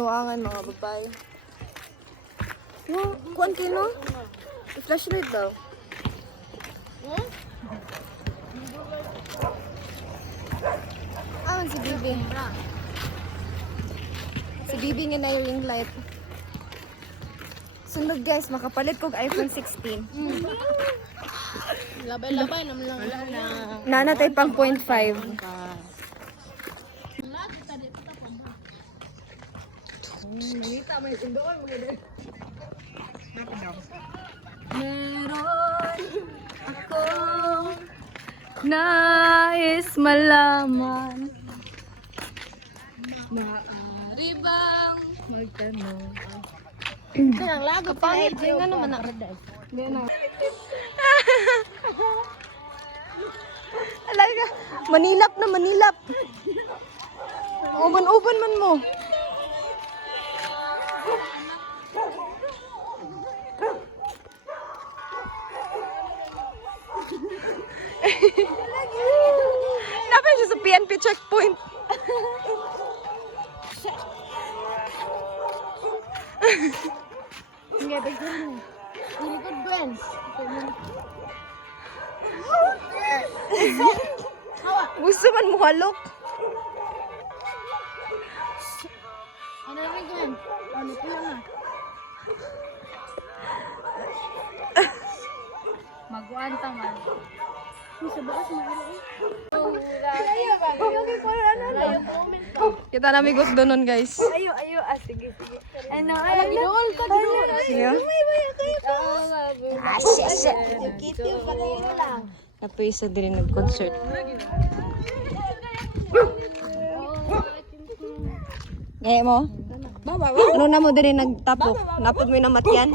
binuangan mga babae. No, kuan kayo no? I-flashlight daw. Ah, si Bibi. Si Bibi nga na yung ring light. Sunod guys, makapalit kog iPhone 16. Labay-labay naman lang. Wala na. Nana tayo pang 0.5. Meron akong nais malaman. Maaari bang magtanong? Ang lago pa Kapangit nga naman na. Hindi na. Alaga, manilap na manilap. Uban-uban man mo. Napay siya sa PNP checkpoint. Hindi, bigyan mo. Really good friends. Gusto man mo halok. Ano rin yan? Ano ko lang ah. Maguanta man. Sa bakas magalaw. Kita namin gut doon guys. Ayo, sige. Ano, Idol ka doon. Sige. Kitty pa kayo lang. Apo isa din nag-concert. Gaya mo? Ano na mo din nagtapok? Napod mo yung namatyan?